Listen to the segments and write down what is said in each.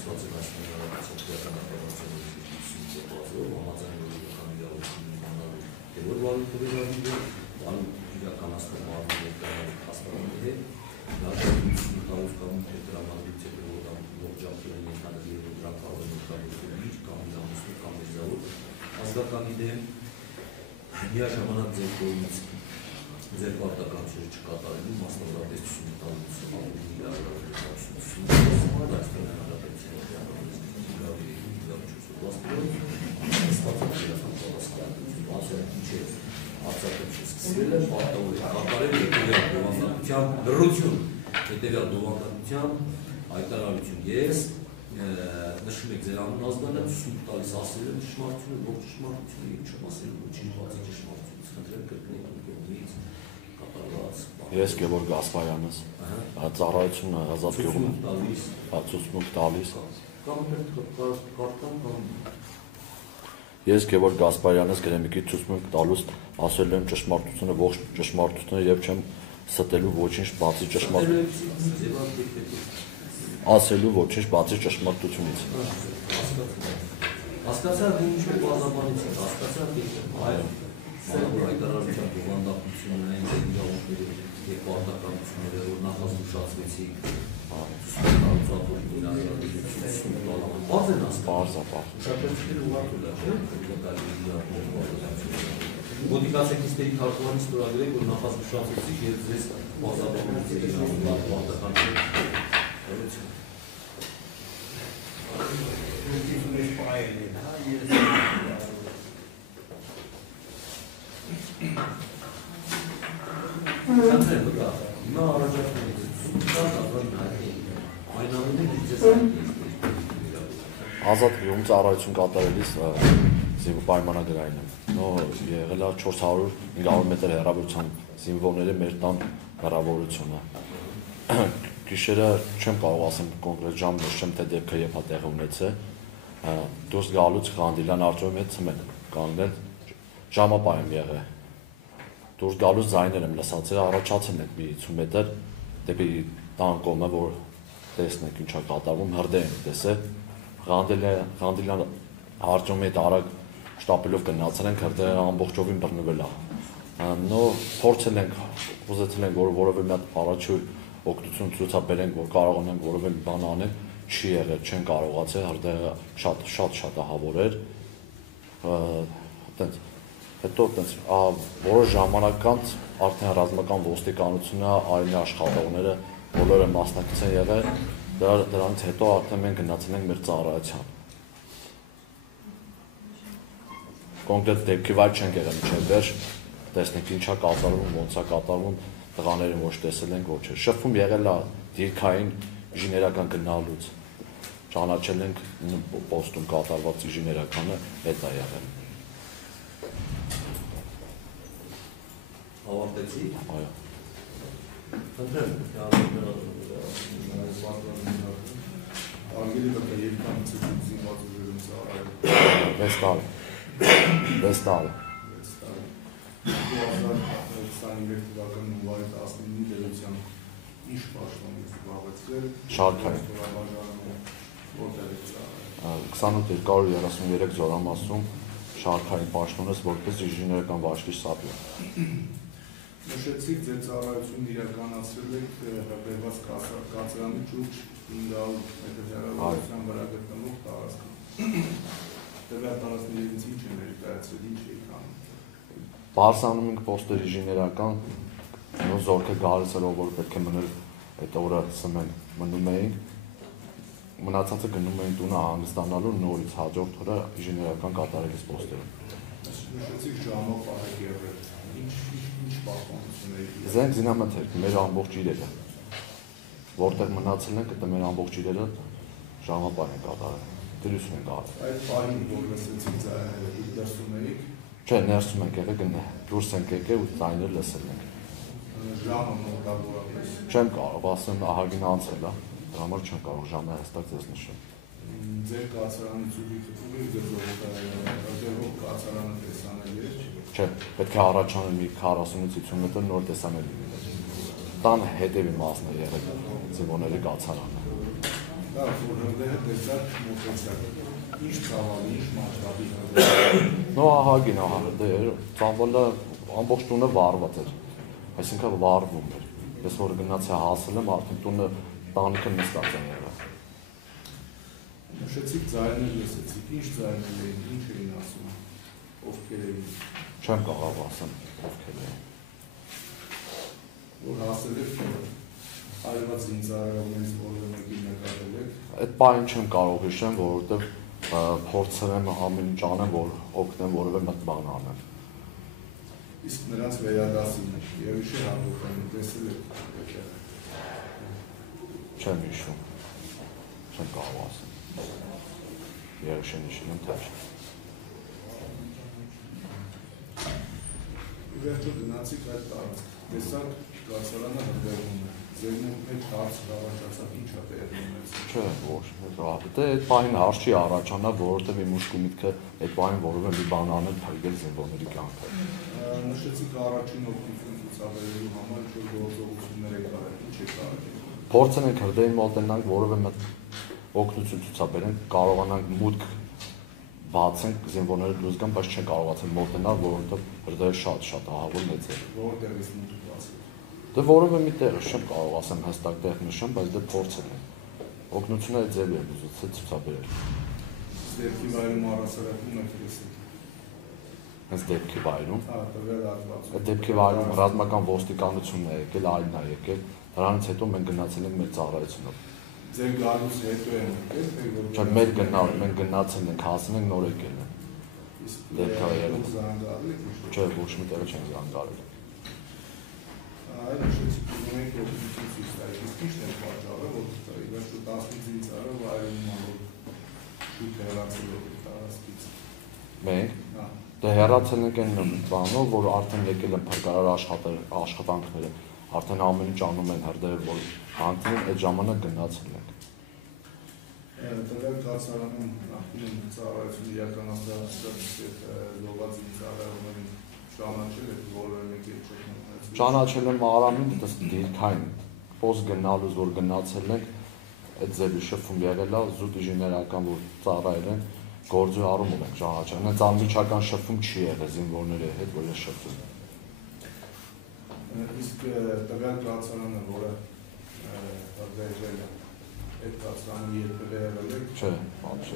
կապված են այս միաժամանակ ձեր կողմից ձեր պարտականությունները չկատարելու մասնավորատեսություն տալու հետևյալ դովանդակության հայտարարություն ես նշում եք ձեր անուն ազգանը ցույց տալիս ասել եմ ճշմարտությունը ողջ ճշմարտությունը եւ չեմ ասել ոչինչ բացի ճշմարտությունից խնդրեմ կրկնեք իմ կողմից կատարված ես Գևորգ Գասպարյանս ծառայությունը ազատ գյուղում ցուցմունք տալիս ես Գևորգ Գասպարյանս գրեմիկի ցուցմունք տալուց ասել եմ ճշմարտությունը ողջ ճշմարտությունը եւ չեմ ստելու ոչինչ բացի ճշմարտությունից ասելու ոչինչ բացի ճշմարտությունից հասկացա ինչ է բազմաբանից հասկացա այո որ հայտարարության բովանդակությունն այն իրավունքների եւ պարտականությունները որ նախազգուշացվեցի Ոդիկացեկիստերի թարգմանից ստորագրեք, որ նախազգուշացվեցիք եւ ձեզ բազմաբանությունների Ազատ գյուղում ծառայություն կատարելիս զինվոր պայմանագրային եմ եղել է 400-500 մետր հեռավորության զինվորների մեր տան հեռավորությունը գիշերը չեմ կարող ասեմ կոնկրետ ժամ նշեմ թե դեպքը երբ է տեղի ունեցել դուրս գալուց Ղանդիլյան Արտյոմի հետ ցմել կանգնել ժամապահ եմ եղել դուրս գալուց ձայներ եմ լսացել առաջացել ենք մի 50 մետր դեպի տան կողմը որ տեսնենք ինչ է կատարվում հրդեհ ենք տեսել Ղանդիլյան Արտյոմի հետ արագ շտապելով գնացել ենք հրդեհը ամբողջովին բռնվել է փորձել ենք ուզեցել ենք որ որևէ մի հատ առաջուր օգնություն ցուցաբերենք որ կարողանանք որևէ մի բան անենք չի եղել չեն կարողացել հրդեհը շատ ահավոր էր հետո այտենց որոշ ժամանակ անց արդեն ռազմական ոստիկանությունը այլ աշխատողները բոլորը մասնակից են եղել դրանից հետո արդեն մենք գնացել ենք մեր ծառայության կոնկրետ դեպքի վայր չենք եղել մինչև վերջ տեսնենք ինչա կատարվում ոնց է կատարվում տղաներին ոչ տեսել ենք ոչ շփում եղել է դիրքային ինժեներական գնալուց ճանաչել ենք պոստում կատարված ինժեներականը հետ է եղել ավարտեցի այո խնդրեմ արգելի դեպի երկան զինված ուժերում ծառայել 6 տարի 2023 թվականի հունվարի 19-ի դերությամբ ինչ պաշտոն եք զբաղեցրել շարքային որտեղ եք ծառայել 28233 զորամասում շարքային պաշտոնս որպես ինժեներական վարչի սապյոն նշեցիք ձեր ծառայությունն իրականացրել եք հրաբերված կացարանի շուրջ 500 մետր հեռավորության վրա գտնվող տարածքում տվյալ տարածքներից ինչ է ներկայացրել ինչ եք անում Բարսանում ենք պոստեր ինժեներական զորքը գալիս էր որ պետք է մնել այդ օրը սմեն մնում էինք մնացածը գնում էին տունը հանգստանալու նորից հաջորդ օրը ինժեներական կատարելիս պոստերում նշեցիք ժամապահ եք եղել ինչ պաշտպանությունների Զենք զինամթերք մեր ամբողջ իրերը որտեղ մնացել ենք դա մեր ամբողջ իրերը ժամապահ են կատարել դրություն են արել այդ պահին որ լսեցիք դրսում էիք Չէ ներսում ենք եղել դուրս ենք եկել ու ձայներ լսել ենք ժամը մոտավորապես Չեմ կարող ասեմ ահագին անցել է դրա համար չեմ կարող ժամը հստակ ձեզ նշել ձեր կացարանի ծուղի խփում եք ձեր կացարանը տեսանելի է Չէ պետք է առաջանալ մի 40-ից 50 մետր նոր տեսանելի լիներ տան հետևի մասն է եղել զինվորների կացարանը որ հրդեհը տեսակ մոտեցակ։ Ինչ ծավալի, ինչ մասշտաբի նո ահագին հրդեհը ծավալը ամբողջ տունը վառված էր, այսինքն վառվում էր, ես որ գնացի հասել եմ, արդեն տունը տանիքը նստած են եղել։ Նշեցիք ձայներ լսեցիք, ինչ ձայներ էին, ինչ էին ասում, ովքեր էին։ Չեմ կարող ասեմ ովքեր էին։ Որ հասել եք այլված զինծառայողներից որևէ մեկին նկատել եք։ Այդ բանը չեմ կարող հիշեմ, որովհետև փորձել եմ ամեն ինչ անեմ, որ օգնեմ որևէ մտ բան անեմ։ Իսկ նրանց վերադասին Երիշի հանդիպումը տեսել եք։ Չեմ հիշում։ Չեմ կարող ասեմ։ Երիշին հիշում եմ թե չէ։ Վերջը գնացիք այդ տարածք, տեսակ կացարանը հրդեհում է, ձեր հետ հարց առաջացավ ինչա տեղի ունեցել։ Չէ, ոչ, դե այդ բանին հարց չի առաջանա, որովհետև իմ ուշքի միտքը այդ բանին որևէ մի բան անել փրկել զինվորների կյանքը։ Նշեցիք առաջին օգնություն ցուցաբերելու համար ինչ գործողություններ եք արել, ինչ եք արել։ Փորձել ենք հրդեհին մոտենանք, որևէ օգնություն ցուցաբերենք, կարողանանք մուտք բացենք զինվորները դուրս գան, բայց չեն կարողացել մոտենալ, որովհետև հրդեհը շատ ահավոր մեծ է։ Որտեղից մուտք բացել։ Դե որևէ մի տեղ չեմ կարող ասեմ հստակ տեղ նշեմ, բայց դե փորձել եմ։ Օգնությունը այդ ձևի է ուզեցել ցուցաբերել։ Դեպքի վայրում առասարակում եք տեսել։ Հենց դեպքի վայրում։ Հա, տվել հատվածում։ Այդ դեպքի վայրում ռազմական ոստիկանությունն է եկել, այլն է եկել, դրանից հետո մենք գնացել ենք մեր ծառայությունով։ Ձեր գալուց հետո են եկել, Չէ, մենք գնացել ենք, հասել ենք նոր եկել են։ իսկ Դեպքը եղել։ զանգալի է։ Չէ, ոչ մի տեղ չեն զանգարել։ Այլ նշեցիք, որ եք օգնություն ցույց տալիս, իսկ ի՞նչն է պատճառը, որ վերջո 10 զինծառայող այրում անում շուտ հեռացել եք տարածքից։ Մենք Հա։ դե հեռացել ենք այն բանով, որ արդեն եկել են փրկարար աշխատանքները, արդեն ամեն ինչ անում են հրդեհը, որ հանքին այդ ժամանակ գնացել ենք։ Տվել կացարանում նախկին ծառայություն իրականացրած լոված զինծառայողներին ճանաչել եք, որը մեկ է չգնացել։ Ճանաչել եմ Արամին, դիրքային փոս գնալուց որ գնացել ենք, այդ ձևի շփում եղել է, զուտ ինժեներական որ ծառայել են, գործի առումով ենք ճանաչել։ Հենց անմիջական շփում չի եղել զինվորների հետ, որ ես շփվում։ Իսկ տվել կացարանը, որը հրդեհել է, այդ կացարանը երբևէ եղել եք։ Չէ, ոչ։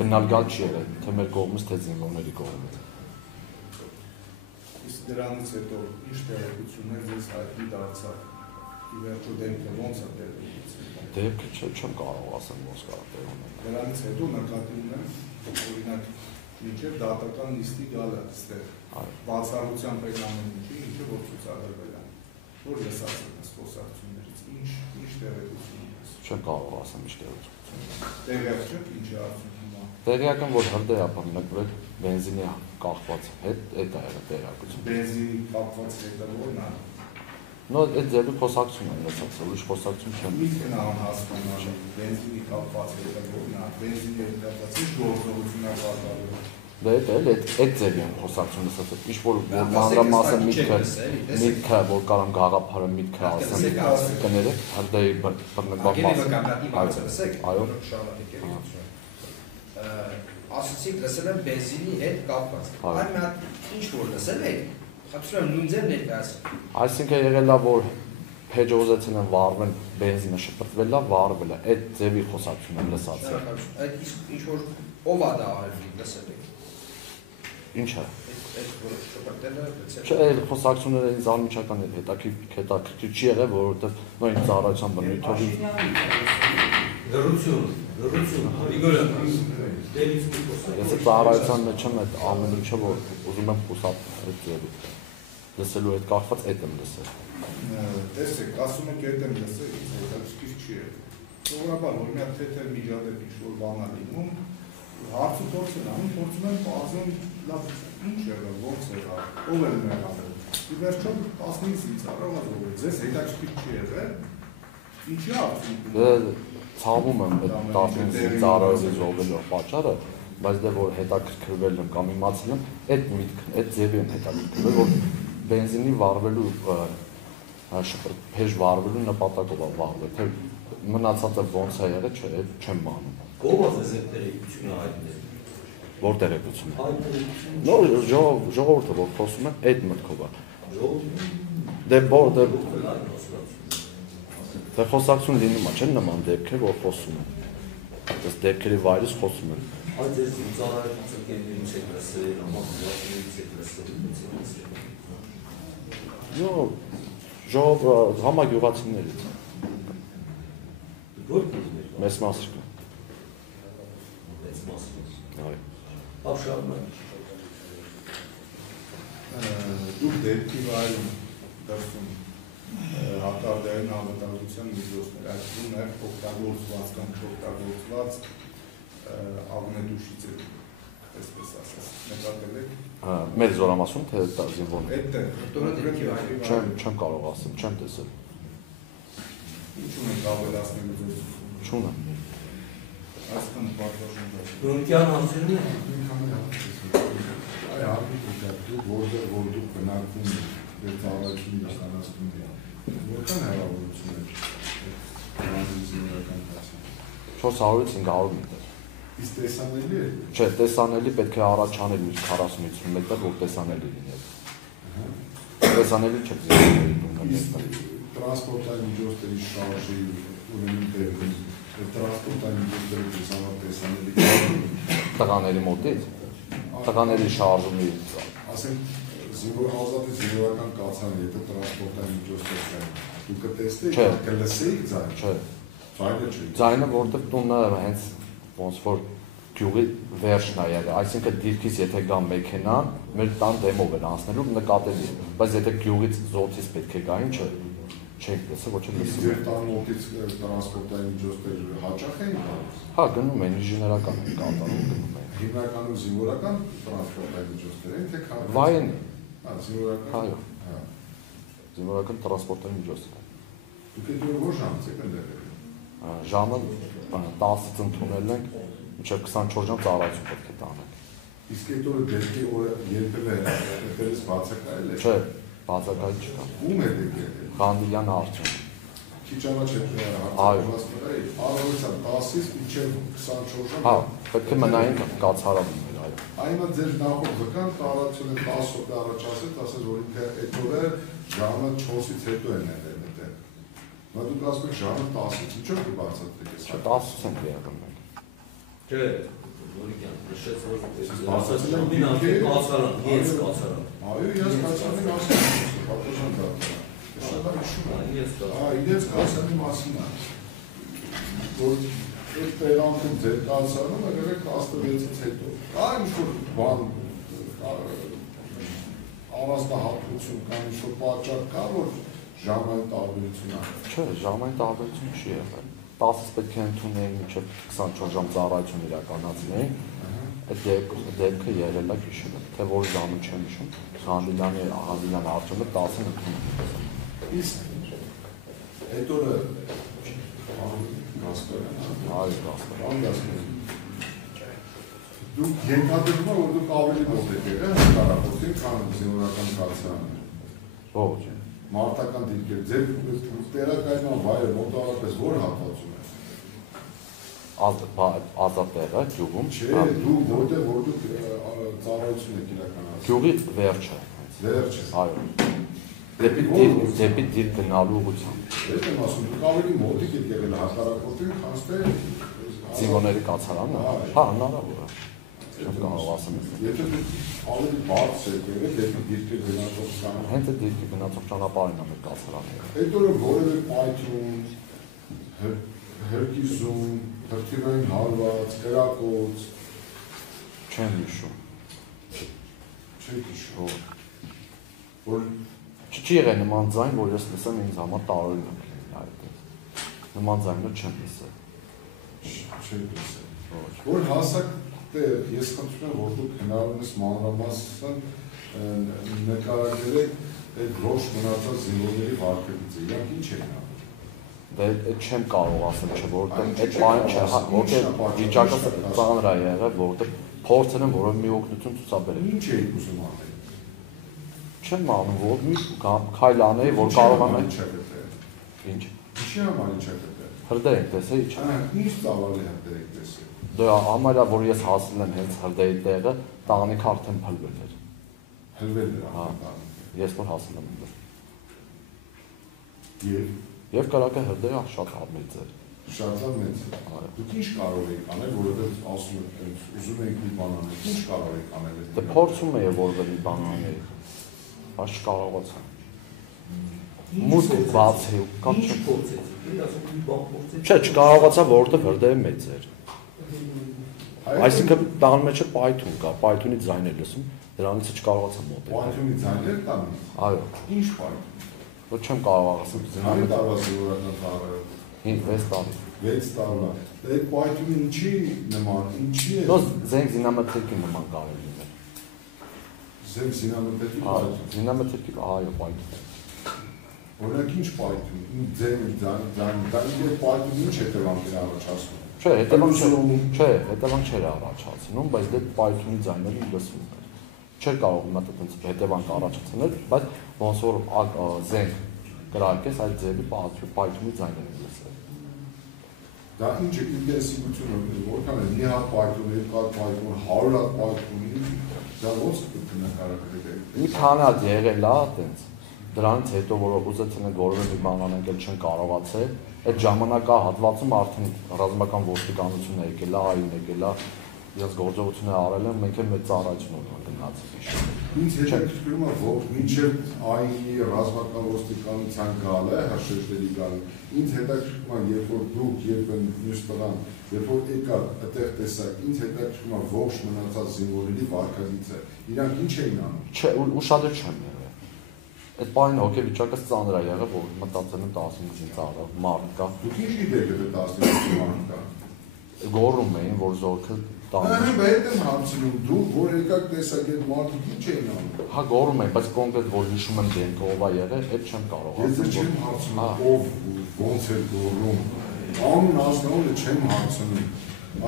Գնալ գալ չի եղել, թե մեր կողմից, թե զինվորների կողմից։ Իսկ դրանից հետո ինչ տեղեկություններ ձեզ հայտնի դարձավ։ Ի վերջո դեպքը ո՞նց է տեղի ունեցել։ Դեպքը չեմ կարող ասեմ ոնց կարող տեղ ունենալ։ Դրանից հետո նկատի ունեմ, օրինակ, մինչև դատական նիստի գալը այստեղ բացառությամբ այն ամեն ինչը որ ցուցադրվել է։ Որ լսացել ես խոսակցություններից, ինչ տեղեկություն ունես։ Չեմ կարող ասեմ ինչ տեղեկություն։ Տեղյակ չեք ինչ է արդյունքում։ Տեղյակ եմ, որ հրդեհ է բռնկվել բենզինի կախված հետ, այդ է եղել տեղյակություն։ Բենզինի կապված հետը ո՞րն է։ Նո, այդ ձևի խոսակցություն եմ լսացել, ուրիշ խոսակցություն չեմ։ Միտքն անհասկանալի, բենզինի կապված հետը ո՞րն է, բենզինի հետ կապված ինչ գործողություն է կատարվում։ Դե այդ ձևի եմ խոսակցություն լսացել, ինչ որ մանրամասն միտքը, որ կարամ գաղափարը միտքը ասեմ, կներեք, հրդեհի բռնկման մասը։ Այո։ Ասացիք լսել եմ բենզինի հետ կապված։ Այն մի հատ ինչ որ լսել եք, խնդրում եմ նույն ձև ներկայացրեք։ Այսինքն եղել է, որ հեջոզեցին են վառվել, բենզինը շպրտվել է, վառվել է, այդ ձևի խոսակցություն եմ լսացել։ Այդ ինչ որ ով է դա արել լսել եք։ Ինչ է։ Այդ որ շպրտելը լսել։ Չէ, այդ խոսակցությունները ինձ անմիջական հետաքրքիր չի եղել, որովհետև նույն ծառայության բնույթով Լրություն, Իգորը, դերից մի խոսա։ Ես ծառայության մեջ եմ այդ ամեն ինչը, որ ուզում եմ խոսապել այդ ձևի։ Լսելու հետ կախված այդ եմ լսել։ Տեսեք, ասում եք այդ եմ լսել, ինձ հետաքրքիր չի եղել։ Սովորաբար, որ մի հատ թեթև միջադեպ ինչ-որ բան է լինում, հարցը փորձ են անում, փորձում են բազում լավ ինչ եղավ, ոնց եղավ, ով է մեղադրել։ Ի վերջո 15 զինծառայող ով է, ձեզ հետաքրքիր չի եղել, ինչի արդյունքում։ Ցավում եմ այդ 15 զինծառայողի զոհվելու պատճառը, բայց դե որ հետաքրքրվել եմ կամ իմացել եմ, այդ միտքը, այդ ձևի եմ հետաքրքրվել, որ բենզինի վառվելու, փեժ վառվելու նպատակով է վառվել, թե մնացածը ոնց է եղել, չեմ անում։ Ո՞վ է ձեզ այդ տեղեկությունը հայտնել։ Որ տեղեկություն։ Հայտնել։ Նոր ժողովուրդը որ խոսում է, այդ մտքով է։ Դե խոսակցություն լինում է, չեն նման դեպքեր, որ խոսում են։ Այս դեպքերի վայրից խոսում են։ Այդ ձեր ծառայության կենտրոնից եք լսել, համակարգությունից եք լսել։ Ժողովուրդ համագյուղացիներից։ Մեծ մասը։ Մեծ մասը։ Այո։ Ապշարման։ Դուք դեպքի վայրում դրսում հակարդային անվտանգության միջոցներ, այսինքն նաև օգտագործված կամ չօգտագործված աղնետուշից եք, այսպես ասած, նկատել եք։ Մեր զորամասում թե զինվորներ։ Այդտեղ դեպքի վայրի Չեմ կարող ասեմ, չեմ տեսել։ ինչ ունենք ավելացնելու ձեզ։ Չունեմ։ Այսքան պատվաշն դաշ։ Բրոնկյան հարցերն է։ Այ հատուկ դուք որ դուք բնակվում եք դեր ծառայությունի իրականացնում եք որքան հեռավորություն եք ռազմական դասը 400-ից 500 մետր։ Իսկ տեսանելի է։ Չէ, տեսանելի պետք է առաջանել 40-50 մետր, որ տեսանելի լինի։ Տեսանելի չէ զինվորների տունը։ Իսկ տրանսպորտային միջոցների շարժի ուրեմն դեպքում տրանսպորտային միջոցների տեսանելի Տղաների մոտից, տղաների շարժումի ասենք զինվոր ազատի զինվորական կացան, եթե տրանսպորտային միջոցներ կային, դուք կտեսնեիք, կլսեիք ձայն։ չէ։ Ձայնը չէ։ Ձայնը որտեղ տունը հենց ոնց որ գյուղի վերջն է եղել, այսինքն դիրքից եթե գա մեքենան, մեր տան դեմով էր անցնելու նկատելի է, բայց եթե գյուղից զոթից պետք է գային, չենք տեսել, ոչ էլ Իսկ լսում։ ձեր տան մոտից տրանսպորտային միջոցներ հաճախ էին տալիս։ Հա, գնում են ինժեներական կատարում գնում են։ Հիմնականում զինվորական տրանսպորտային միջոցներ են, թե քաղաքացի։ Վայենի, Զինվորական։ այո, Հա։ զինվորական տրանսպորտային միջոցներ։ Դուք այդ որ ժամից եք ընդդեմ։ Ժամը 10-ից ընդունել ենք, մինչև 24 ժամ ծառայություն պետք է տանենք։ Իսկ այդ օրը դեպքի օրը երբևէ այդպես բացակայել է։ Չէ, բացակայ չկա։ Ում է դեպքը։ Ղանդիյան արդյունք։ Քիչ առաջ է Այո։ առավոտյան 10-ից մինչև 24 ժամ։ Հա, պետք է մնային կացարանում էր, այո։ Այնա ձեր նախորդ վկան տարածությունը 10 օր առաջ ասեց, որ ինքը այդ օրը ժամը 4-ից հետո են եղել այդտեղ։ Բայց դուք ասում եք ժամը 10-ից, ինչո՞վ կբացատրեք այս։ 10-ից ենք եղել մենք։ Չէ, Գորիկյան, նշեց որ Բացատրել եմ կացարան, ես կացարան։ Այո, ես կացարանի մասին եմ, պատասխան դարձա։ Շատ հիշում եմ։ Ես Իրենց կացարանի մասին է, որ այդ տեղանքում ձեր կացարանում է գրեք 16-ից հետո։ Կա ինչ-որ բան, առանձնահատկություն կամ ինչ-որ պատճառ կա, որ ժամային տարբերություն է։ Չէ, ժամային տարբերություն չի եղել։ 10-ից պետք է ընդունեին մինչև 24 ժամ ծառայություն իրականացնեին։ Այդ դեպքը եղել է գիշերը, թե որ ժամը չեմ հիշում, Ղանդիյան արդյունքը 10-ին ընդունել։ Իսկ այդ օրը Գասպարյան, Այո, Գասպարյան։ Դուք ենթադրում եք, որ դուք ավելի մոտ եք եղել հակառակորդին, քան զինվորական կացարանը։ Ոչ։ Մարտական դիրքեր, ձեր տեղակայման վայրը մոտավորապես որ հատվածում է։ Ազատ տեղը, գյուղում։ Չէ, դուք որտեղ որ դուք ծառայություն եք իրականացնում։ Գյուղի վերջը։ Վերջը։ Այո։ Դեպի դիր գնալու ուղղությամբ։ Այդ եմ ասում, դուք ավելի մոտիկ եք եղել հակառակորդին, քան թե Զինվորների կացարանը։ Հա, հնարավոր է։ Չեմ կարող ասեմ։ Եթե դուք ավելի բարձր եք եղել, դեպի դիրքեր գնացող ճանապարհ։ Հենց այդ դիրքի գնացող ճանապարհին է մեր կացարանը։ Այդ օրը որևէ պայթյուն, հրկիզում, հրթիռային հարված, կրակոց, Չեմ հիշում։ չեք հիշում։ Որ չի եղել նման ձայն, որ ես լսեմ ինձ համար տարօրինակ է այդպես։ Նման ձայնը չեմ լսել։ Չեք լսել։ Որ հասակ տեղ, ես խնդրում եմ, որ դուք հնարավորինս մանրամասն նկարագրեք այդ ոչ մնացած զինվորների վարքագիծը, իրանք ինչ են անում։ Դե չեմ կարող ասել, չէ, որտեղ այդ բանը չէ, որտեղ վիճակը ծանր է եղել, որտեղ փորձել եմ որևէ մի օգնություն ցուցաբերել։ Ինչ եք ուզում անել։ Չեմ անում, որ մի քայլ անեի, որ կարողանայի։ Ինչ եք դել։ Ինչ։ Ինչի համար ինչ եք դել։ Հրդեհ եք տեսել, չէ։ Ինչ ծավալի հրդեհ եք տեսել։ Դա համարյա որ ես հասել եմ հենց հրդեհի տեղը, տանիքը արդեն փլվել էր։ Հրվել էր Հա։ արդեն։ Ես որ հասել եմ այնտեղ։ Եվ Կրակը հրդեհը շատ մեծ էր։ շատ մեծ։ Դուք ինչ կարող եք անել, որովհետև ասում եք, ուզում եք մի բան անել, ինչ կարող եք անել։ Դե փորձում էի որևէ մի բան անել, բայց չկարողացա։ Մուտք բացի ու կամ Ինչ փորձեցիք, ասում մի բան փորձեցիք։ Չէ, չկարողացա, որովհետև հրդեհը մեծ էր։ Այսինքն տան մեջը պայթուն կա, պայթունի ձայն է լսում, դրանից չկարողացա մոտենալ։ Պայթունի ձայներ տանի։ Այո, Ինչ պայթուն։ ոչ չեմ կարող ասել, Քանի տարվա սովորական տարը։ 5-6 տարի։ 6 տարվա։ Այդ պայթունը ինչի նման, ինչի է։ Դոս զենք զինամետրիկի նման կարելի է։ Զենք զինամետրիկի Այո, պայթուն։ զինամետրիկի այո, պայթուն։ Օրինակ ինչ պայթուն, ձեն, դա պայթուն ինչ հետևանք է առաջացնում։ Չէ, հետևանք չէր առաջացնում, բայց դե պայթունի ձայները լսվում էր։ Չէր կարող մտա այդպես հետևանք առաջացնել, բայց ոնց որ զենք կրակես այդ ձևի պայթունի ձայները լսել։ Դա ինչ է ինտենսիվությունը, որքան է մի հատ պայթուն, երկու հատ պայթուն, 100 հատ պայթուն, դա ոնց կնկարագրեք։ Մի քանի հատ եղել է այտենց։ Դրանից հետո որ ուզեցին են որևէ մի բան անենք, չեն կարողացել։ Այդ ժամանակահատվածում արդեն ռազմական ոստիկանությունը եկել է, այն եկել է, իրենց գործողությունները արել են, մենք էլ մեծ ծառայություն ունենք գնացել։ Ինձ հետաքրքրում է, որ մինչև այն ռազմական ոստիկանության գալը, հաշվեշտերի գալը, ինձ հետաքրքրում է, երբ որ դուք, երբ մյուս տղան, երբ որ եկար այդտեղ տեսակ, ինձ հետաքրքրում է ողջ մնացած զինվորների վարքագիծը, իրանք ինչ էին անում։ Չէ, ուշադիր չեմ եղել։ Այդ բանը հոգեվիճակը ծանր է եղել, որ մտածել եմ 15-ին ծառա մարդ կա։ Դուք ինչ գիտեք այդ 15-ին մարդ կա։ Գոռում էին, որ զորքը տանը։ Այդ եմ հարցնում, դուք որ եկաք տեսակ այդ մարդիկ ինչ էին անում։ Հա գոռում էին, բայց կոնկրետ որ հիշում եմ դենքը ով է եղել, այդ չեմ կարող Ես չեմ հարցնում, ով ոնց է գոռում։ Անուն ազգանունը չեմ հարցնում։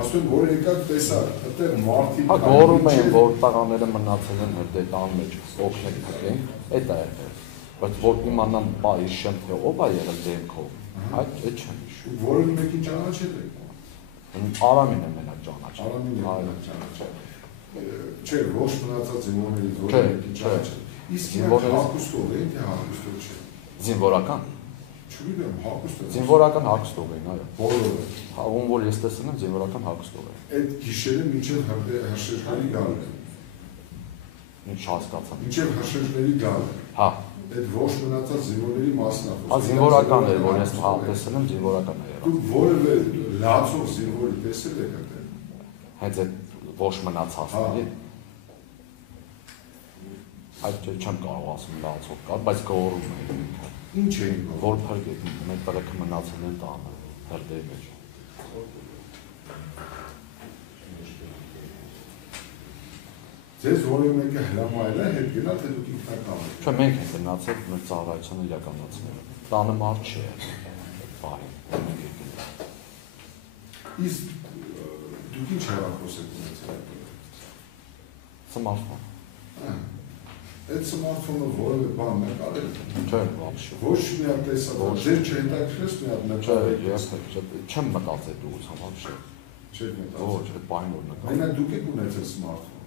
Ասում եմ, որ եկաք տեսակ, այդտեղ մարդիկ Հա գոռում էին, որ տղաները մնացել են հրդեհ տան մեջ, օգնել գտեն, այդ է եղել։ Բայց որ իմանամ, հիշեմ թե ով է եղել դենքով, այդ չեմ հիշում։ Որը մեկին ճանաչել եք։ Արամին է մենակ ճանաչել։ Արամին է մենակ ճանաչել։ Չէ, ոչ մնացած զինվորներից որը մեկին ճանաչել։ Իսկ իրանք հագուստով էին, թե հագուստով չէ։ Զինվորական։ Չգիտեմ, հագուստով։ Զինվորական հագուստով էին, այո։ Բոլորը։ Հա, ում որ ես տեսել եմ, զինվորական հագուստով էին։ Այդ գիշերը մինչև հրշեջների գալը։ Ինչ հասկացա։ Մինչև հրշեջների գալը։ Հա։ Այդ ոչ մնացած զինվորների մասն է։ Հա, զինվորական էր, որ ես տեսել եմ, զինվորական է եղել։ Դուք որևէ լացող զինվորի տեսել եք այդտեղ։ Հենց այդ ոչ մնացածների։ Այդ չեմ կարող ասում լացող կար, բայց գոռում էին։ Ինչ էին գոռում։ Որ փրկեք, մենք տղեկը մնացել են տանը, հրդեհի մեջ։ Ձեզ որևէ մեկը հրամայել է հետ գնալ, թե դուք ինքնակամ եք։ Չէ, մենք ենք գնացել մեր ծառայությունը իրականացնել։ Տանը մարդ չի եղել։ Բայ։ Իսկ դուք ինչ հեռախոս եք ունեցել։ Սմարթֆոն։ Այդ սմարթֆոնը որևէ բան է կարել։ Չէ, вообще։ Ոչ մի հատ տեսա, ձեր չհետաքրքրես մի հատ Չէ, ես չեմ մտածել դուց вообще։ Չեք մտածել։ Ոչ, այդ բանը որ նկատի։ Մենակ դուք եք ունեցել սմարթֆոն։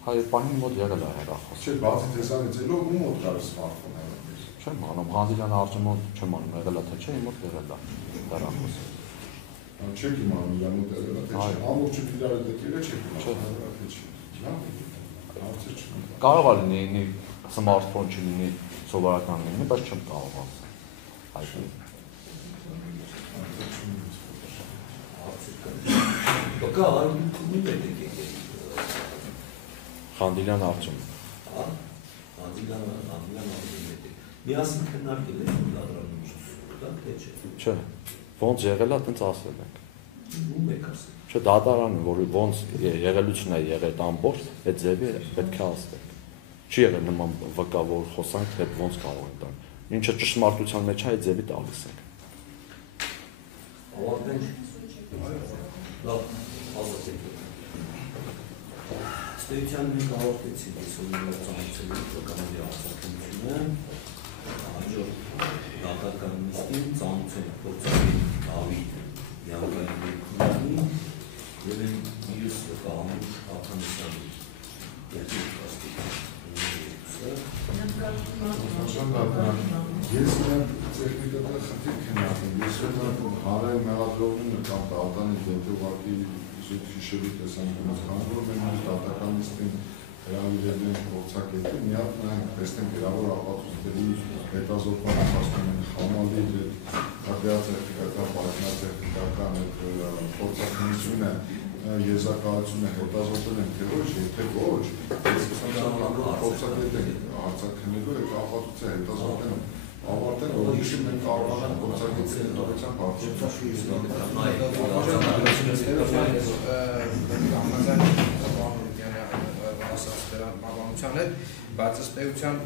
Հա, այդ բանի մոտ եղել է հեռախոս։ Չէ, բացի տեսանից ելո ու մոտ կար սմարթֆոն հեռախոս։ Չեմ անում, Ղազիրյանը Արժեմոտ չեմ անում, եղել է թե չէ, իմ մոտ եղել է հեռախոս։ Չեք իմանում իրար մոտ եղել է թե չէ։ Ամբողջը իրար հետ եկել է չեք Չէ։ իմանում թե չէ։ Հարցը չկա։ Կարող է լինի սմարթֆոն չլինի, սովորական լինի, բայց չեմ կարող ասել։ Այդ Բակա արմունքումի պետք է եկել։ Խանդիլյան Արժեմ։ Հա, Խանդիլյան Արժեմի պետք է։ Միասին քննարկել եք լադրանում դա թե չէ։ Չէ, ոնց եղել է, այդպես ասել ենք։ Ում եք ասել։ Չէ, դատարանը, որ ոնց եղելությունն է եղել ամբողջ, այդ ձևի պետք է ասենք։ Չի եղել նման վկա, որ խոսանք, թե ոնց կարող ենք տան։ Ինչը ճշմարտության մեջ է, այդ ձևի տալիս ենք։ Ավարտենք։ Լավ, ասացեք։ Ստեյցիան մենք ավարտեցինք այսօր ծանոթացել վկանալի արձակությունը։ Հաջորդ դատական նիստին ծանոթ փորձագետ Դավիթ Յանկայանի եւ մյուս Կամուշ Աթանասյանի Ես իրան տեխնիկական խնդիր քննարկում, ես հանրային մեղադրողները կամ դատանի դեպի զուտ հիշելու տեսանկյունից քանդում են դատական նիստին հրավիրել են փորձագետի, մի հատ նրանք տեսնեն գրավոր ապացույցների հետազոտման հասնում են խամալի ռադիոտեխնիկական, պայմանատեխնիկական փորձակնությունը եզրակացությունը հետազոտել են թե ոչ, եթե ոչ, ես փորձագետ ենք հարցաքննելու այդ ապացույցը հետազոտել են ավարտել, որ հիշում են կարողանան փորձագետի հետողության բարձրացնության հետ, բայց ըստ էության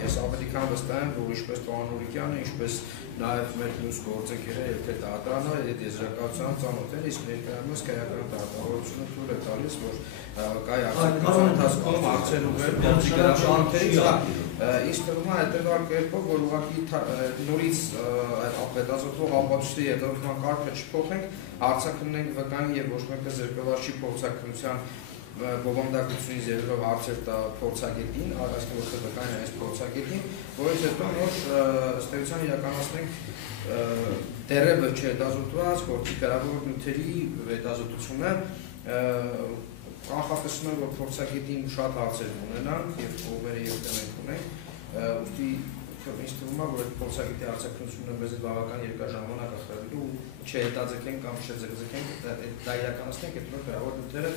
ես ավելի քան վստահ եմ, որ ինչպես Տոհան Նուրիկյանը, ինչպես նաև մեր մյուս գործընկերը եւ թե դատարանը այդ եզրակացության ծանոթ են, իսկ ներկայումս քայական դատավորությունը թույլ է տալիս, որ կայ արձակության ընթացքում հարցեր ուղղել փորձի գրավչանքերից, իսկ թվում է հետեւյալ կերպով, որ ուղղակի նորից այդ ապետազոտող ապացույցի հետևման կարգը չփոխենք, հարցաքննենք վկային եւ ոչ մեկը զերկված չի փորձաքննության բովանդակությունից ելնելով հարցեր տա փորձագետին, այսինքն որ վկային այս փորձագետին, որից հետո նոր ըստ էության իրականացնենք դեռևս չհետազոտված գործի գրավոր նյութերի հետազոտությունը կանխատեսում եմ, որ փորձագետին շատ հարցեր ունենանք եւ կողմերը եւ դեմենք ունենք, ուստի ինձ թվում է, որ այդ փորձագետի արձակությունները մեզ բավական երկար ժամանակ է խրատելու ու չհետաձգենք կամ չձգձգենք դա իրականացնենք, այդ նոր գրավոր նյութերը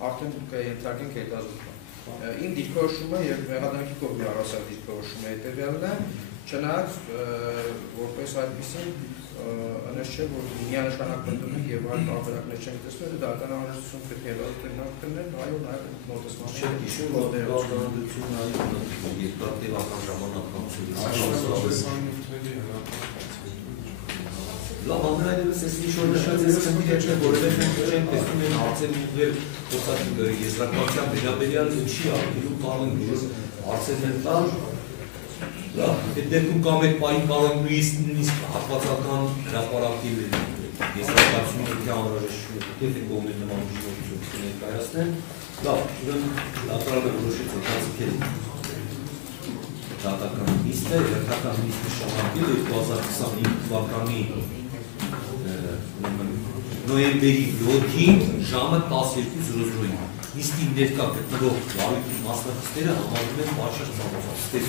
արդեն կենթարկենք հետազոտման։ Իմ դիրքորոշումը եւ մեղադրանքի կողմի առասար դիրքորոշումը հետեւյալն է, չնայած որպես այդպեսին անես չէ, որ միանշանակ ընդունենք եւ այլ տարբերակներ չենք տեսնում, դատարան անհրաժեշտություն պետք է հետազոտել, այո, նաեւ մոտեցման երկրատևական Լավ, ամենայնիվս ես ինչ-որ նշած ես խնդիր չէ, որովհետև չենք տեսնում են հարցեր ուղղել եզրակացության վերաբերյալ ինչի արգելում կարող են հարցերներ տալ։ Լավ, այդ դեպքում կամ այդ պահին կարող են նույնիսկ հատվածական հրապարակի եզրակացությունը պետք է անհրաժեշտ եթե կողմեր նման ուժգնություն ներկայացնեն։ Լավ, ուրեմն դատարանը որոշեց ընթացքել դատական նիստը, երթական նիստը շահարկել 2025 թվականի նոյեմբերի 7-ին ժամը 12:00-ին։ Նիստի ներկա գտնվող վարույթի մասնակիցները համարվում են պատշաճ ծանոթացել։